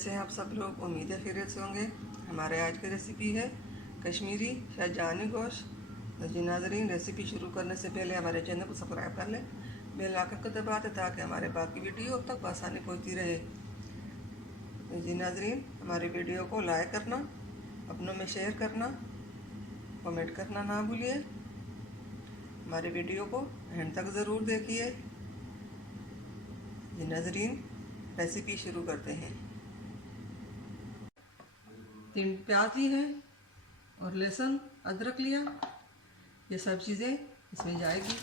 कैसे हैं आप सब लोग। उम्मीद है खैरियत से होंगे। हमारे आज की रेसिपी है कश्मीरी शाहजहानी गोश्त। तो जी नाज़रीन, रेसिपी शुरू करने से पहले हमारे चैनल को सब्सक्राइब कर लें, बेल आइकन को दबा दें ताकि हमारे बाकी वीडियो अब तक आसानी पहुंचती रहे। तो जी नाज़रीन, हमारी वीडियो को लाइक करना, अपनों में शेयर करना, कमेंट करना ना भूलिए। हमारी वीडियो को एंड तक ज़रूर देखिए। जी नाज़रीन, रेसिपी शुरू करते हैं। 3 प्याज ही हैं और लहसुन अदरक लिया। ये सब चीज़ें इसमें जाएगी।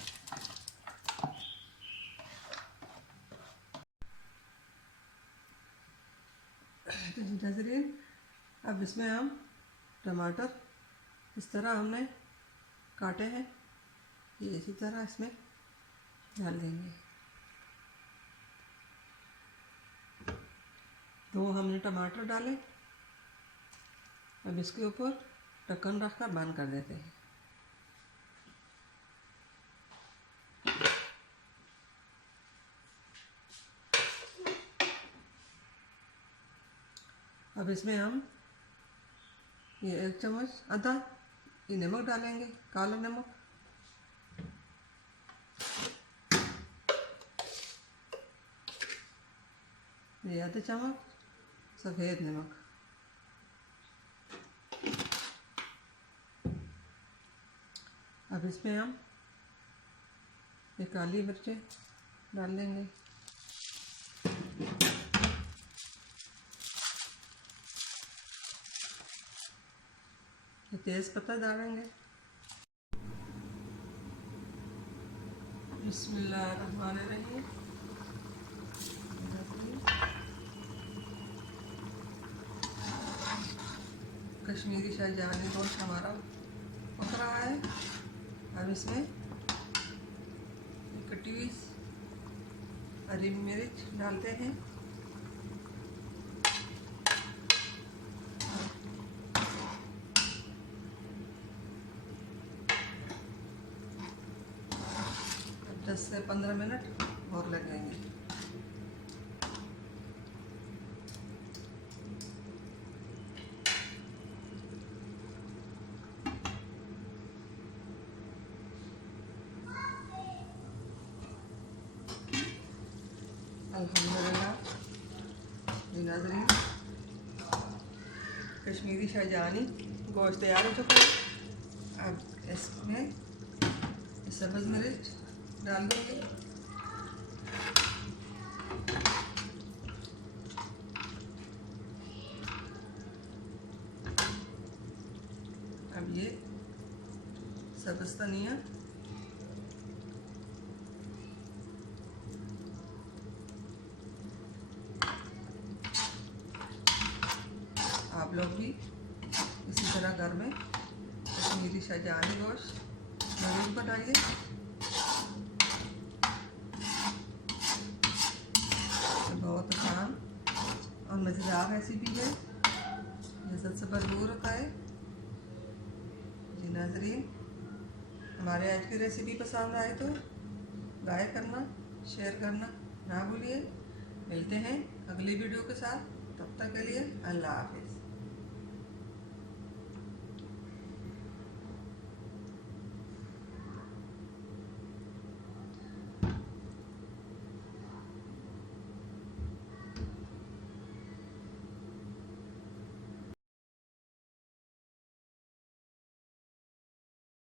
तो जी नाज़रीन, अब इसमें हम टमाटर इस तरह हमने काटे हैं, ये इसी तरह इसमें डाल देंगे। 2 हमने टमाटर डाले। अब इसके ऊपर ढक्कन रखकर बंद कर देते हैं। अब इसमें हम ये 1 चम्मच आधा ये नमक डालेंगे, काला नमक। ये आधा चम्मच सफ़ेद नमक। अब इसमें हम ये काली मिर्चें डाल देंगे। ये तेज़ पत्ता डालेंगे। बिस्मिल्लाहिर्रहमानिर्रहीम। कश्मीरी शाहजहानी गोश्त हमारा पक रहा है। अब इसमें कटी हुई हरी मिर्च डालते हैं। अब 10 से 15 मिनट और लगेंगे। अल्हम्दुलिल्लाह नाज़रीन, कश्मीरी शाहजहानी गोश्त तैयार हो चुका है। अब इसमें सब्ज़ मिर्च डाल देंगे। अब ये सब्ज़ धनिया, आप लोग भी इसी तरह घर में कश्मीरी शाहजहानी गोश्त ज़रूर बनाइए। बहुत आसान और मज़ेदार रेसिपी है, लज़्ज़त से भरपूर होता है। जी नाज़रीन, हमारे आज की रेसिपी पसंद आए तो लाइक करना, शेयर करना ना भूलिए। मिलते हैं अगली वीडियो के साथ, तब तक के लिए अल्लाह हाफ़िज़।